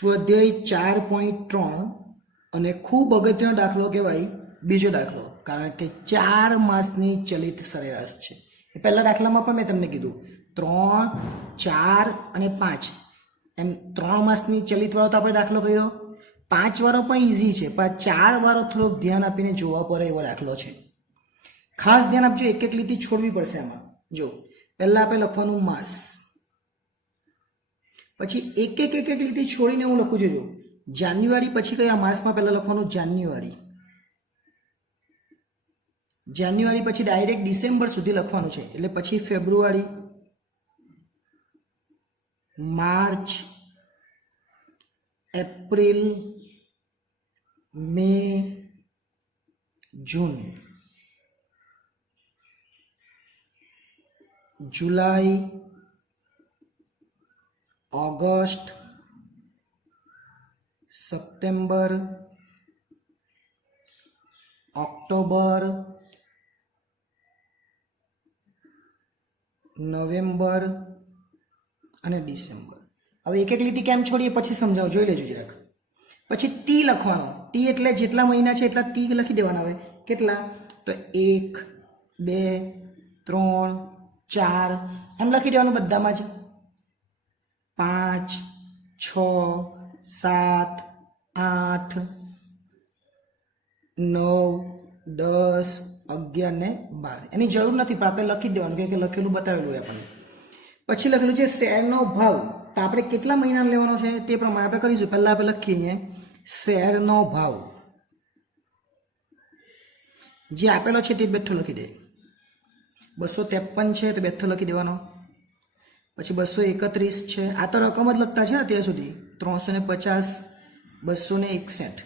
સ્વાધ્યાય 4.3 અને ખૂબ અગત્યનો દાખલો કહેવાય બીજો દાખલો, કારણ કે 4 માસની ચલિત સરેરાશ છે. એ પહેલા દાખલામાં પણ મેં તમને કીધું 3, 4 અને 5 એમ 3 માસની ચલિત વાળો તો આપણે દાખલો કર્યો. 5 વાળો પણ ઇઝી છે, પણ 4 વાળો થોડોક ધ્યાન આપીને જોવા પડે એવો દાખલો છે. ખાસ ધ્યાન આપજો, એક એક લીટી છોડવી પડશે આમાં. જો પહેલા આપણે લખવાનું માસ, પછી એક એક લીટી છોડીને હું લખું છું. જો જાન્યુઆરી પછી કયા માસમાં પહેલા લખવાનું જાન્યુઆરી, જાન્યુઆરી પછી ડાયરેક્ટ ડિસેમ્બર સુધી લખવાનું છે, એટલે પછી ફેબ્રુઆરી, માર્ચ, એપ્રિલ, મે, જૂન, જુલાઈ, ઓગસ્ટ, સપ્ટેમ્બર, ઓક્ટોબર, નવેમ્બર અને ડિસેમ્બર. હવે એક એક લીટી કેમ છોડીએ પછી સમજાવું, જોઈ લેજો જરાક. પછી ટી લખવાનો. ટી એટલે જેટલા મહિના છે એટલા ટી લખી દેવાના. હોય કેટલા? તો 1, 2, 3, 4 એમ લખી દેવાનું બધામાં જ. 5, 6, 7, 8, 9, 10, 11 ને 12. એની જરૂર નથી, પણ આપણે લખી દેવાનું, કે લખેલું બતાવેલું હોય આપણને. પછી લખેલું છે શેરનો ભાવ. તો આપણે કેટલા મહિના લેવાનો છે તે પ્રમાણે આપણે કરીશું. પહેલાં આપણે લખીએ અહીંયા શેરનો ભાવ, જે આપેલો છે તે બેઠો લખી દે. 253 છે તો બેઠો લખી દેવાનો. પછી 231 છે, આ તો રકમ જ લખતા છે અત્યાર સુધી. 350, 261.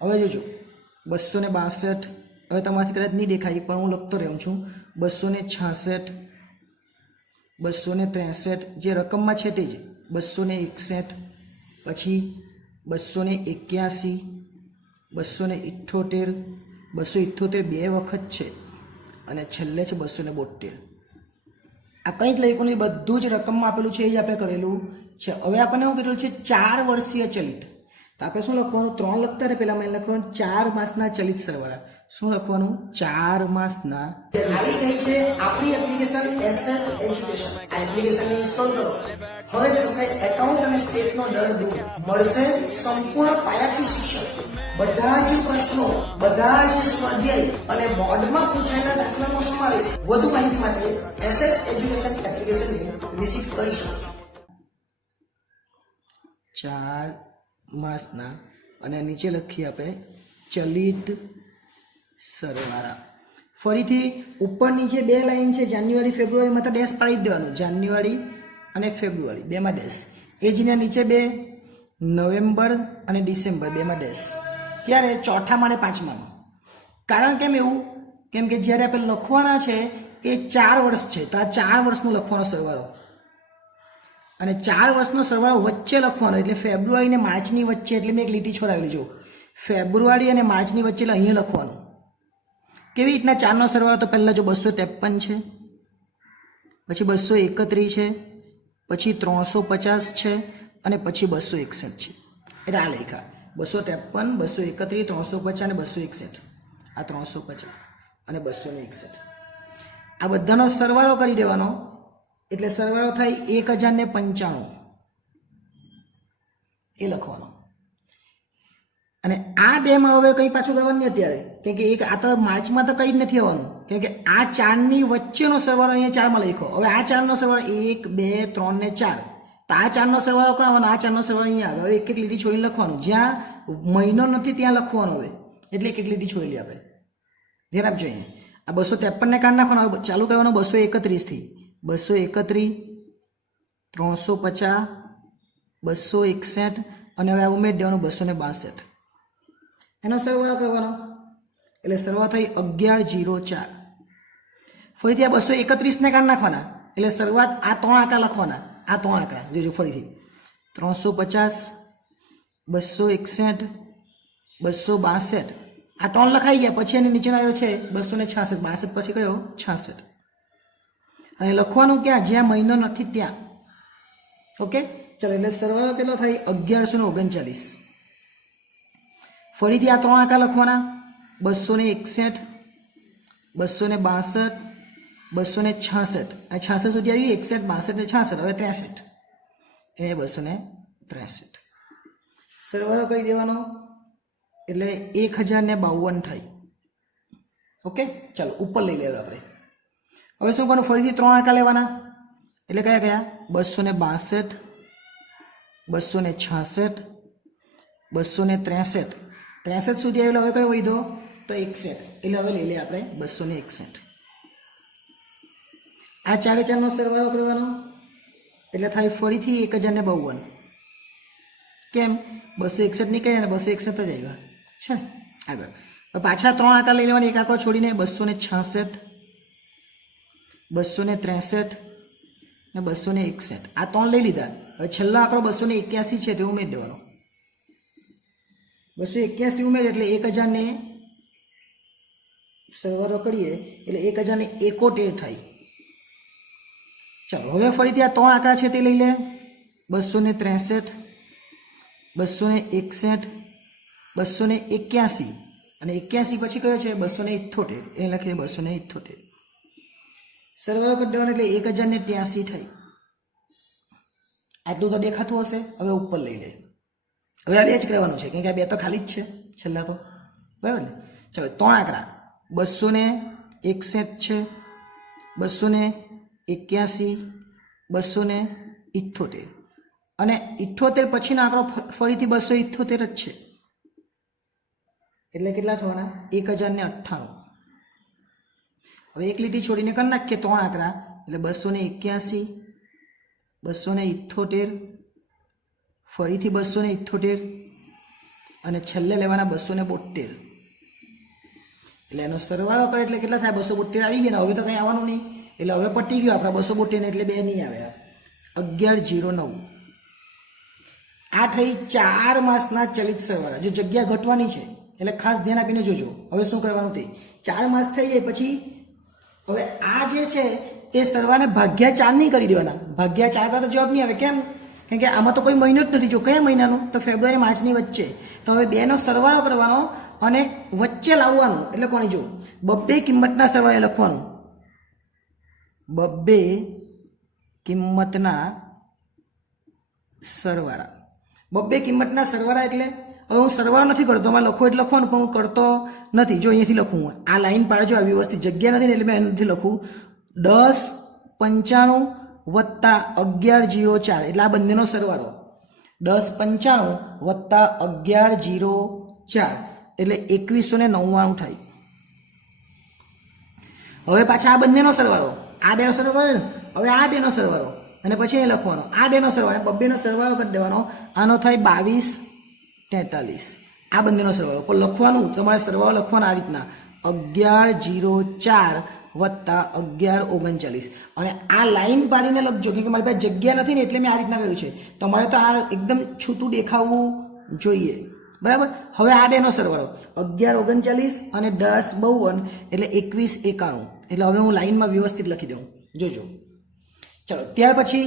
હવે જોજો 262, હવે તમારાથી કદાચ નહીં દેખાય પણ હું લખતો રહું છું. 266, 263 જે રકમમાં છે તે જ. 261, પછી 281, 278, 278 બે વખત છે, અને છેલ્લે છે 272. આ કંઈ જ લખ્યું નહીં, બધું જ રકમમાં આપેલું છે એ જ આપણે કરેલું છે. હવે આપણને શું કરેલું છે 4 વર્ષીય ચલિત. તો આપણે શું લખવાનું? 3 લખતા રહે પહેલાં મેં લખવાનું 4 માસના ચલિત સરવાળા. શું લખવાનું? 4 માસના. આવી ગઈ છે આપણી એપ્લિકેશન SS એજ્યુકેશન. આ એપ્લિકેશન ઇન્સ્ટોલ કરો. હવે થશે એકાઉન્ટ અને સ્ટેટનો દર દૂર. મળશે સંપૂર્ણ પાયાથી શિક્ષણ. બધા જ પ્રશ્નો, બધા જ સ્વાધ્યાય અને બોર્ડમાં પૂછાયેલા દાખલાનો સમાવેશ. વધુ માહિતી માટે SS એજ્યુકેશન એપ્લિકેશનને વિઝિટ કરી શકો છો. 4 માસના અને નીચે લખીએ આપણે ચલિત સરવાળા. ફરીથી ઉપરની જે 2 લાઈન છે જાન્યુઆરી ફેબ્રુઆરીમાં તો ડેશ પાડી જ દેવાનું. જાન્યુઆરી અને ફેબ્રુઆરી બેમાં ડેશ. એ જ નીચે 2 નવેમ્બર અને ડિસેમ્બર બેમાં ડેશ. ક્યારે? ચોથામાં અને 5મામાં. કારણ કેમ એવું? કેમ કે જ્યારે આપણે લખવાના છે એ 4 વર્ષ છે, તો આ 4 વર્ષનો લખવાનો સરવાળો, અને 4 વર્ષનો સરવાળો વચ્ચે લખવાનો, એટલે ફેબ્રુઆરી અને માર્ચની વચ્ચે. એટલે મેં એક લીટી છોડાવેલી. જો ફેબ્રુઆરી અને માર્ચની વચ્ચે એટલે અહીંયા લખવાનું. કેવી રીતના 4નો સરવાળો? તો પહેલાં જો 253 છે, પછી 231 છે, પછી 350 છે, અને પછી 261 છે. એટલે આ લેખા 253, 231, 350 અને 261. આ 350 અને 261 આ બધાનો સરવાળો કરી દેવાનો. એટલે સરવાળો થાય 1095 એ લખવાનો. અને આ બેમાં હવે કંઈ પાછું કરવાનું નહીં અત્યારે, કેમ કે એક આ તો માર્ચમાં તો કંઈ જ નથી આવવાનું, કેમ કે આ 4ની વચ્ચેનો સરવાળો અહીંયા 4માં લખ્યો. હવે આ 4નો સરવાળો 1, 2, 3 ને 4. તો આ 4નો સરવાળો કરવાનો, આ 4નો સરવાળો અહીંયા આવે. હવે એક એક લીટી છોડી લખવાનું. જ્યાં મહિનો નથી ત્યાં લખવાનું. હવે એટલે એક એક લીટી છોડી લઈએ આપણે. ધ્યાન આપજો. અહીંયા આ 253 ને કાઢ નાખવાનો. હવે ચાલુ કરવાનો 231 થી. 231, 350, 261 અને હવે આ ઉમેરી દેવાનું 262. એનો સરવાળો કરવાનો, એટલે સરવાળો થઈ 1104. ફરીથી આ 231 ને કાઢ નાખવાના, એટલે શરૂઆત આ 3 આંકડા લખવાના. આ 3 આંકડા જોજો ફરીથી 350, 261, 262. આ 3 લખાઈ ગયા. પછી એની નીચેનો આવ્યો છે 266. 62 પછી કયો? 66. અને લખવાનું ક્યાં? જ્યાં મહિનો નથી ત્યાં. ઓકે, ચાલો એટલે સરવાળો કેટલો થાય 1139. ફરીથી આ 3 આંકડા લખવાના 261, 262, 266. આ 66 સુધી આવ્યું 61, 62 ને 66, હવે 63 એ 263. સરવાળો કરી દેવાનો એટલે 1052 થાય. ઓકે, ચાલો ઉપર લઈ લેવા આપણે. હવે શું કરવાનું, ફરીથી 3 આંકડા લેવાના એટલે કયા કયા 262, 266, 263. 63 સુધી આવેલો હવે કયો વધ્યો તો 61, એટલે હવે લઈ લઈએ આપણે 261. આ 4 4 નો સરવાળો કરવાનો એટલે થાય ફરીથી 1052. કેમ 261 નીકળ્યા ને 261 જ આવ્યા છે ને. આગળ પાછા 3 આંકડા લઈ લેવાના, એક આંકડો છોડીને 266, 263 ને 261. આ 3 લઈ લીધા. હવે છેલ્લો આંકડો 281 છે તે ઉમેરી દેવાનો. 281 ઉમેર એટલે 1000 ને સરવાળો કરીએ એટલે 1071 થાય. ચાલો હવે ફરીથી આ 3 આંકડા છે તે લઈ લે 263, 261, 281 અને 81 પછી કયો છે 278, એ લખીએ 278. સરવાળો કરી દેવાનો એટલે 1083 થાય. આટલું તો દેખાતું હશે. હવે ઉપર લઈ લે. હવે આ જ કરવાનું છે કેમ કે આ બે તો ખાલી જ છે છેલ્લા તો, બરાબર ને. ચાલો 3 આંકડા 261 છે, 281, 278 અને 78 પછીનો આંકડો ફરીથી 278 જ છે એટલે કેટલા થવાના 1098. હવે એક લીટી છોડીને કરી નાખીએ 3 આંકડા એટલે 281, 278, ફરીથી 278 અને છેલ્લે લેવાના 272. એટલે એનો સરવાળો કરે એટલે કેટલા થાય 272 આવી ગયા ને. હવે તો કંઈ આવવાનું નહીં એટલે હવે પટી ગયું આપણા 272 એટલે 2 નહીં આવ્યા. 1109. આ થઈ 4 માસના ચલિત સરવાળા. જો જગ્યા ઘટવાની છે એટલે ખાસ ધ્યાન આપીને જોજો. હવે શું કરવાનું તે 4 માસ થઈ જાય પછી હવે આ જે છે એ સરવાળાને ભાગ્યા 4 નહીં કરી દેવાના. ભાગ્યા 4 કરતા જવાબ નહીં આવે. કેમ કે આમાં તો કોઈ મહિનો જ નથી. જો કયા મહિનાનું તો ફેબ્રુઆરી માર્ચની વચ્ચે. તો હવે 2નો સરવાળો કરવાનો અને વચ્ચે લાવવાનું એટલે કોની જો 2 કિંમતના સરવાળે લખવાનું. 2 કિંમતના સરવાળા. 2 કિંમતના સરવાળા એટલે હવે હું સરવાળો નથી કરતો, એમાં લખો એટલે લખવાનું પણ હું કરતો નથી. જો અહીંયાથી લખું આ લાઈન પાડજો, આ વ્યવસ્થિત જગ્યા નથી ને એટલે મેં એનાથી લખું 1095 વત્તા 1104 એટલે આ બંનેનો સરવાળો 1095 વત્તા 1104 એટલે 2199 થાય. હવે પાછા આ બંનેનો સરવાળો, આ બેનો સરવાળો ને, હવે આ બેનો સરવાળો અને પછી એ લખવાનો આ બેનો સરવાળો, 2નો સરવાળો કરી દેવાનો. આનો થાય 2243. આ બંનેનો સરવાળો પણ લખવાનું તમારે સરવાળો લખવાનો આ રીતના 1104 વત્તા 1139 અને આ લાઈન પાડીને લખજો કે મારી પાસે જગ્યા નથી ને એટલે મેં આ રીતના કર્યું છે. તમારે તો આ એકદમ છૂટું દેખાવું જોઈએ, બરાબર. હવે આ બેનો સરવાળો 1139 અને 1052 એટલે 2191 એટલે હવે હું લાઈનમાં વ્યવસ્થિત લખી દઉં, જોજો. ચલો ત્યાર પછી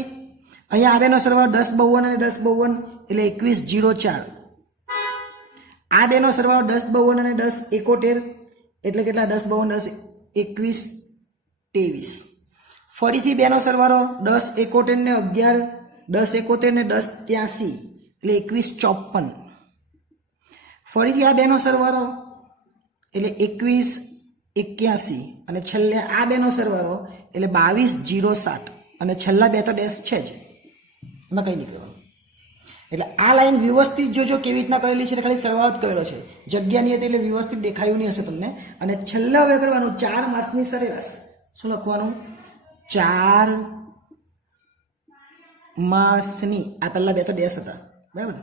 અહીંયા આ બેનો સરવાળો 1052 અને 1052 એટલે 2104. આ બેનો સરવાળો 1052 અને 1071 એટલે કેટલા 1052 102123. ફરીથી બેનો સરવાળો 1071 ને 11, 1071 ને 1083 એટલે 2154. ફરીથી આ બેનો સરવાળો એટલે 2181 અને છેલ્લે આ બેનો સરવાળો એટલે 2207 અને છેલ્લા બે તો ડેશ છે જ, એમાં કંઈ નીકળવાનું. એટલે આ લાઈન વ્યવસ્થિત જોજો કેવી રીતના કરેલી છે. ખાલી સરવાળો જ કરેલો છે, જગ્યા નહીં હતી એટલે વ્યવસ્થિત દેખાયું નહીં હશે તમને. અને છેલ્લે હવે કરવાનું 4 માસની સરેરાશ. શું લખવાનું 4 માસની, આ પહેલા બે તો ડેશ હતા, બરાબર.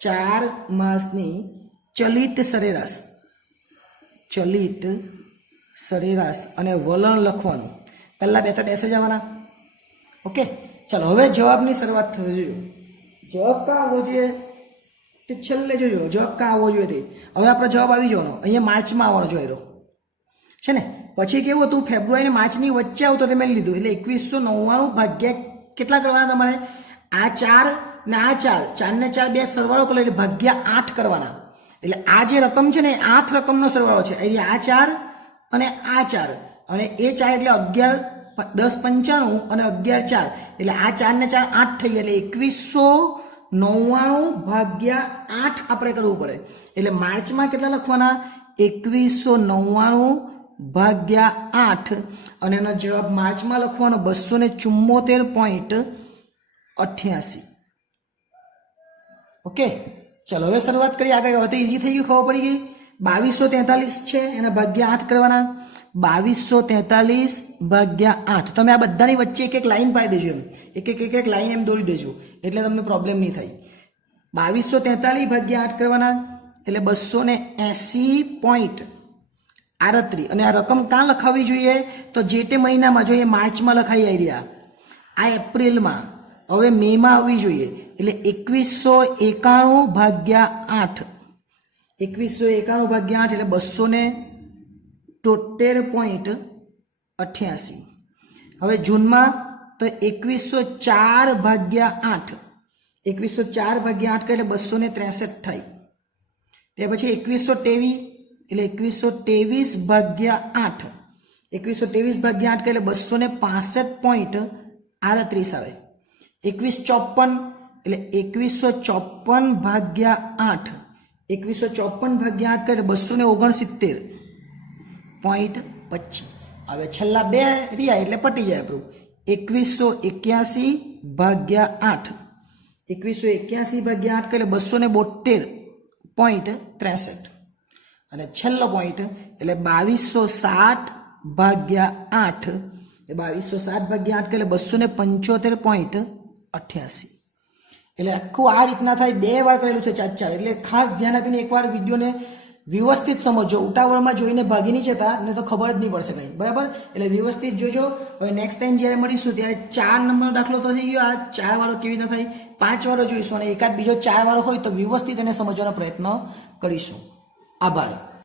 4 માસની ચલિત સરેરાશ, ચલિત સરેરાશ અને વલણ લખવાનું. પહેલા બે તો ડેશ જ આવવાના. ઓકે, ચાલો હવે જવાબની શરૂઆત થવી જોઈએ. જવાબ ક્યાં આવવો જોઈએ તે છેલ્લે જોજો. જવાબ ક્યાં આવવો જોઈએ તે હવે આપણો જવાબ આવી જવાનો અહીંયા માર્ચમાં આવવાનો જોયેલો છે ને. પછી કેવું હતું ફેબ્રુઆરી અને માર્ચની વચ્ચે આવતો તે મેં લીધું એટલે 2199 ભાગ્યા કેટલા કરવાના તમારે આ 4 ને આ 4 4 ને 4 બે સરવાળો કરો એટલે ભાગ્યા 8 કરવાના. એટલે આ જે રકમ છે ને 8 રકમનો સરવાળો છે. એટલે આ 4 અને આ 4 અને એ 4 એટલે 11 10 95 અને 11 4 એટલે આ 4 ને 4 8 થઈ ગયા એટલે 2199 ભાગ્યા 8 આપણે કરવું પડે. એટલે માર્ચમાં કેટલા લખવાના 2199 ભાગ્યા 8 અને એનો જવાબ માર્ચમાં લખવાનો 274.88. ઓકે ચલો હવે શરૂઆત કરીએ આગળ. હવે તો ઇઝી થઈ ગયું, ખબર પડી ગઈ. 2243 છે એના ભાગ્યા 8 કરવાના. 2243 ભાગ્યા 8. તમે આ બધાની વચ્ચે એક એક લાઈન પાડી દેજો, એમ એક લાઈન એમ દોરી દેજો એટલે તમને પ્રોબ્લેમ નહીં થાય. 2243 ભાગ્યા 8 કરવાના એટલે 280.38. અને આ રકમ ક્યાં લખાવવી જોઈએ તો જે તે મહિનામાં જોઈએ, માર્ચમાં લખાઈ આવી રહ્યા, આ એપ્રિલમાં, હવે મેમાં આવવી જોઈએ. એટલે 2191 ભાગ્યા 8. 2191 ભાગ્યા 8 એટલે 273.88. હવે જૂનમાં તો 2104 ભાગ્યા 8. 2104 ભાગ્યા 8 એટલે 263 થાય. તે પછી 2123 એટલે 2123 ભાગ્યા 8. 2123 ભાગ્યા 8 એટલે 265.38 આવે. 2154 એટલે 2154 ભાગ્યા 8. 2154 ભાગ્યા 8 એટલે 269.25. હવે છેલ્લા બે રહ્યા એટલે પટી જાય આપણું. 2181 ભાગ્યા 8. 2181 ભાગ્યા 8 એટલે 272.63. અને છેલ્લો પોઈન્ટ એટલે 2260 ભાગ્યા 8. એ 2260 ભાગ્યા 8 એટલે 275.88. એટલે આખું આ રીતના થાય. 2 વાર કરેલું છે 4 4. એટલે ખાસ ધ્યાન આપીને એકવાર વિડીયોને વ્યવસ્થિત સમજો. ઉતાવળમાં જોઈને ભાગી નહીં જતા, ને તો ખબર જ નહીં પડશે કંઈ. બરાબર, એટલે વ્યવસ્થિત જોજો. હવે નેક્સ્ટ ટાઈમ જ્યારે મળીશું ત્યારે 4 નંબરનો દાખલો તો થઈ ગયો. આ 4 વાળો કેવી રીતે થાય 5 વાળો જોઈશું, અને એકાદ બીજો 4 વાળો હોય તો વ્યવસ્થિત એને સમજવાનો પ્રયત્ન કરીશું. આભાર.